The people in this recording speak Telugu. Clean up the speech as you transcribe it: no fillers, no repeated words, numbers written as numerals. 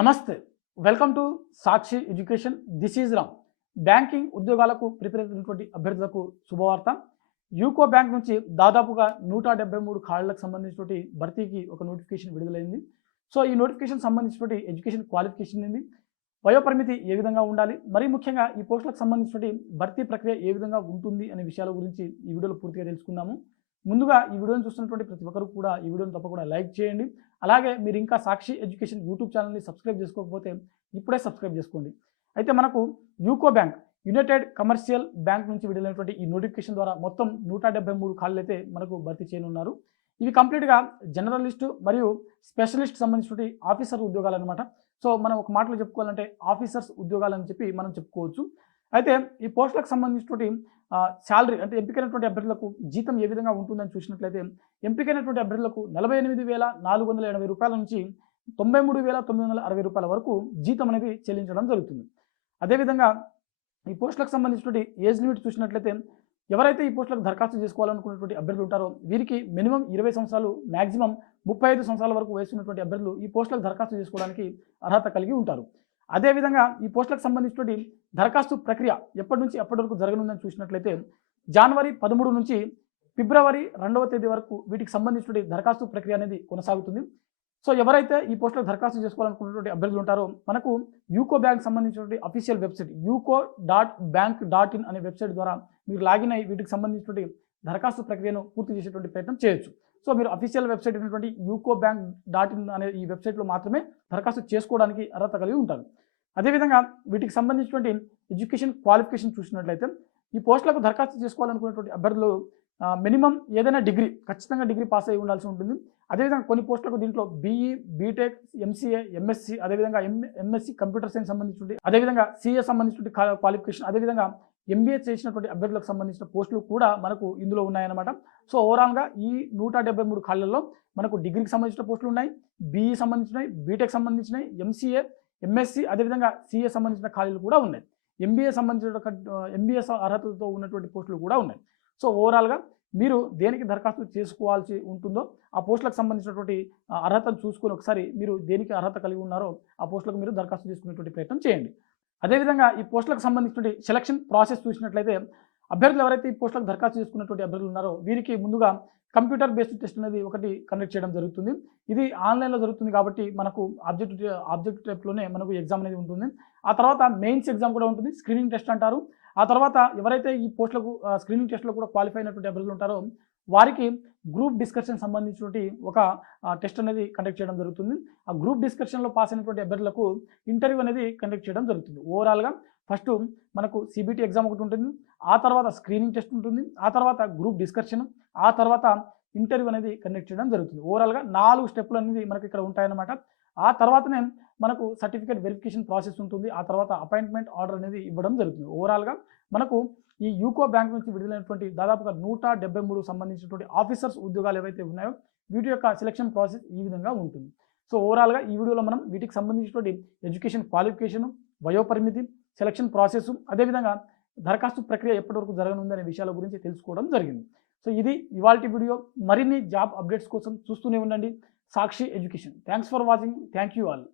నమస్తే. Welcome to Sakshi education. This is Ram. Banking ఉద్యోగాలకు ప్రిపేర్ అవుతున్నటువంటి అభ్యర్థులకు శుభవార్త. యూకో బ్యాంక్ నుంచి దాదాపుగా 173 ఖాళీలకు సంబంధించినటువంటి భర్తీకి ఒక నోటిఫికేషన్ విడుదలైంది. సో ఈ నోటిఫికేషన్ సంబంధించినటువంటి ఎడ్యుకేషన్ క్వాలిఫికేషన్ ఏంది, వయోపరిమితి ఏ విధంగా ఉండాలి, మరీ ముఖ్యంగా ఈ పోస్టులకు సంబంధించినటువంటి భర్తీ ప్రక్రియ ఏ విధంగా ఉంటుంది అనే విషయాల గురించి ఈ వీడియోలో పూర్తిగా తెలుసుకుందాము. ముందుగా ఈ వీడియోని చూస్తున్నటువంటి ప్రతి ఒక్కరు కూడా ఈ వీడియోని తప్పకుండా లైక్ చేయండి. అలాగే మీరు ఇంకా సాక్షి ఎడ్యుకేషన్ యూట్యూబ్ ఛానల్ని సబ్స్క్రైబ్ చేసుకోకపోతే ఇప్పుడే సబ్స్క్రైబ్ చేసుకోండి. అయితే మనకు UCO bank, United commercial bank నుంచి విడుదలైనటువంటి ఈ నోటిఫికేషన్ ద్వారా మొత్తం 173 ఖాళీలు అయితే మనకు భర్తీ చేయనున్నారు. ఇవి కంప్లీట్గా జనరలిస్టు మరియు స్పెషలిస్ట్ సంబంధించినటువంటి ఆఫీసర్ ఉద్యోగాలు అనమాట. సో మనం ఒక మాటలో చెప్పుకోవాలంటే ఆఫీసర్స్ ఉద్యోగాలు అని చెప్పి మనం చెప్పుకోవచ్చు. అయితే ఈ పోస్టులకు సంబంధించినటువంటి శాలరీ అంటే ఎంపికైనటువంటి అభ్యర్థులకు జీతం ఏ విధంగా ఉంటుందని చూసినట్లయితే ఎంపికైనటువంటి అభ్యర్థులకు 48,480 రూపాయల నుంచి 93,960 రూపాయల వరకు జీతం అనేది చెల్లించడం జరుగుతుంది. అదేవిధంగా ఈ పోస్టులకు సంబంధించినటువంటి ఏజ్ లిమిట్ చూసినట్లయితే ఎవరైతే ఈ పోస్టులకు దరఖాస్తు చేసుకోవాలనుకున్నటువంటి అభ్యర్థులు ఉంటారో వీరికి మినిమం 20 సంవత్సరాలు, మ్యాక్సిమం 35 సంవత్సరాల వరకు వయసు ఉన్నటువంటి అభ్యర్థులు ఈ పోస్టులకు దరఖాస్తు చేసుకోవడానికి అర్హత కలిగి ఉంటారు. అదేవిధంగా ఈ పోస్టులకు సంబంధించినటువంటి దరఖాస్తు ప్రక్రియ ఎప్పటి నుంచి ఎప్పటి వరకు జరగనుందని చూసినట్లయితే జనవరి 13 నుంచి ఫిబ్రవరి 2వ తేదీ వరకు వీటికి సంబంధించినటువంటి దరఖాస్తు ప్రక్రియ అనేది కొనసాగుతుంది. సో ఎవరైతే ఈ పోస్టులకు దరఖాస్తు చేసుకోవాలనుకున్నటువంటి అభ్యర్థులు ఉంటారో మనకు యూకో బ్యాంక్ సంబంధించినటువంటి అఫీషియల్ వెబ్సైట్ uco.bank.in అనే వెబ్సైట్ ద్వారా మీరు లాగిన్ అయ్యి వీటికి సంబంధించినటువంటి దరఖాస్తు ప్రక్రియను పూర్తి చేసేటువంటి ప్రయత్నం చేయొచ్చు. సో మీరు అఫీషియల్ వెబ్సైట్ అయినటువంటి uco.bank.in అనే ఈ వెబ్సైట్లో మాత్రమే దరఖాస్తు చేసుకోవడానికి అర్హత కలిగి ఉంటారు. అదేవిధంగా వీటికి సంబంధించినటువంటి ఎడ్యుకేషన్ క్వాలిఫికేషన్ చూసినట్లయితే ఈ పోస్టులకు దరఖాస్తు చేసుకోవాలనుకునేటువంటి అభ్యర్థులు మినిమం ఏదైనా డిగ్రీ, ఖచ్చితంగా డిగ్రీ పాస్ అయి ఉండాల్సి ఉంటుంది. అదేవిధంగా కొన్ని పోస్టులకు దీంట్లో బీఈ, బీటెక్, ఎంసీఏ, ఎంఎస్సీ, అదేవిధంగా ఎంఎస్సీ కంప్యూటర్ సైన్స్ సంబంధించినటువంటి, అదేవిధంగా సిఏ సంబంధించినటువంటి క్వాలిఫికేషన్, అదేవిధంగా ఎంబీఏ చేసినటువంటి అభ్యర్థులకు సంబంధించిన పోస్టులు కూడా మనకు ఇందులో ఉన్నాయన్నమాట. సో ఓవరాల్గా ఈ 173 ఖాళీలలో మనకు డిగ్రీకి సంబంధించిన పోస్టులు ఉన్నాయి, బీఈ సంబంధించినవి, బీటెక్ సంబంధించినవి, ఎంసీఏ, ఎంఎస్సీ, అదేవిధంగా సిఏ సంబంధించిన ఖాళీలు కూడా ఉన్నాయి. ఎంబీఏ అర్హతతో ఉన్నటువంటి పోస్టులు కూడా ఉన్నాయి. సో ఓవరాల్గా మీరు దేనికి దరఖాస్తు చేసుకోవాల్సి ఉంటుందో ఆ పోస్టులకు సంబంధించినటువంటి అర్హతను చూసుకొని ఒకసారి మీరు దేనికి అర్హత కలిగి ఉన్నారో ఆ పోస్టులకు మీరు దరఖాస్తు చేసుకునేటువంటి ప్రయత్నం చేయండి. అదేవిధంగా ఈ పోస్టులకు సంబంధించినటువంటి సెలక్షన్ ప్రాసెస్ చూసినట్లయితే అభ్యర్థులు ఎవరైతే ఈ పోస్టులకు దరఖాస్తు చేసుకున్నటువంటి అభ్యర్థులు ఉన్నారో వీరికి ముందుగా కంప్యూటర్ బేస్డ్ టెస్ట్ అనేది ఒకటి కండక్ట్ చేయడం జరుగుతుంది. ఇది ఆన్లైన్లో జరుగుతుంది కాబట్టి మనకు ఆబ్జెక్టివ్ టైప్లోనే మనకు ఎగ్జామ్ అనేది ఉంటుంది. ఆ తర్వాత మెయిన్స్ ఎగ్జామ్ కూడా ఉంటుంది, స్క్రీనింగ్ టెస్ట్ అంటారు. ఆ తర్వాత ఎవరైతే ఈ పోస్టులకు స్క్రీనింగ్ టెస్ట్లో కూడా క్వాలిఫై అయినటువంటి అభ్యర్థులు ఉంటారో వారికి గ్రూప్ డిస్కషన్ సంబంధించినటువంటి ఒక టెస్ట్ అనేది కండక్ట్ చేయడం జరుగుతుంది. ఆ గ్రూప్ డిస్కషన్లో పాస్ అయినటువంటి అభ్యర్థులకు ఇంటర్వ్యూ అనేది కండక్ట్ చేయడం జరుగుతుంది. ఓవరాల్గా ఫస్ట్ మనకు సిబిటి ఎగ్జామ్ ఒకటి ఉంటుంది, ఆ తర్వాత స్క్రీనింగ్ టెస్ట్ ఉంటుంది, ఆ తర్వాత గ్రూప్ డిస్కషన్, ఆ తర్వాత ఇంటర్వ్యూ అనేది కండక్ట్ చేయడం జరుగుతుంది. ఓవరాల్గా 4 స్టెప్పులు అనేది మనకి ఇక్కడ ఉంటాయన్నమాట. ఆ తర్వాతనే మనకు సర్టిఫికేట్ వెరిఫికేషన్ ప్రాసెస్ ఉంటుంది, ఆ తర్వాత అపాయింట్మెంట్ ఆర్డర్ అనేది ఇవ్వడం జరుగుతుంది. ఓవరాల్గా మనకు ఈ యూకో బ్యాంక్ నుంచి విడుదలైనటువంటి దాదాపుగా 173 సంబంధించినటువంటి ఆఫీసర్స్ ఉద్యోగాలు ఏవైతే ఉన్నాయో వీటి యొక్క సెలక్షన్ ప్రాసెస్ ఈ విధంగా ఉంటుంది. సో ఓవరాల్గా ఈ వీడియోలో మనం వీటికి సంబంధించినటువంటి ఎడ్యుకేషన్ క్వాలిఫికేషన్, వయోపరిమితి, సెలక్షన్ ప్రాసెస్, అదేవిధంగా దరఖాస్తు ప్రక్రియ ఎప్పటివరకు జరగనుంది అనే విషయాల గురించి తెలుసుకోవడం జరిగింది. సో ఇది ఇవాల్టి వీడియో. మరిన్ని జాబ్ అప్డేట్స్ కోసం చూస్తూనే ఉండండి Sakshi education. Thanks for watching. Thank you all.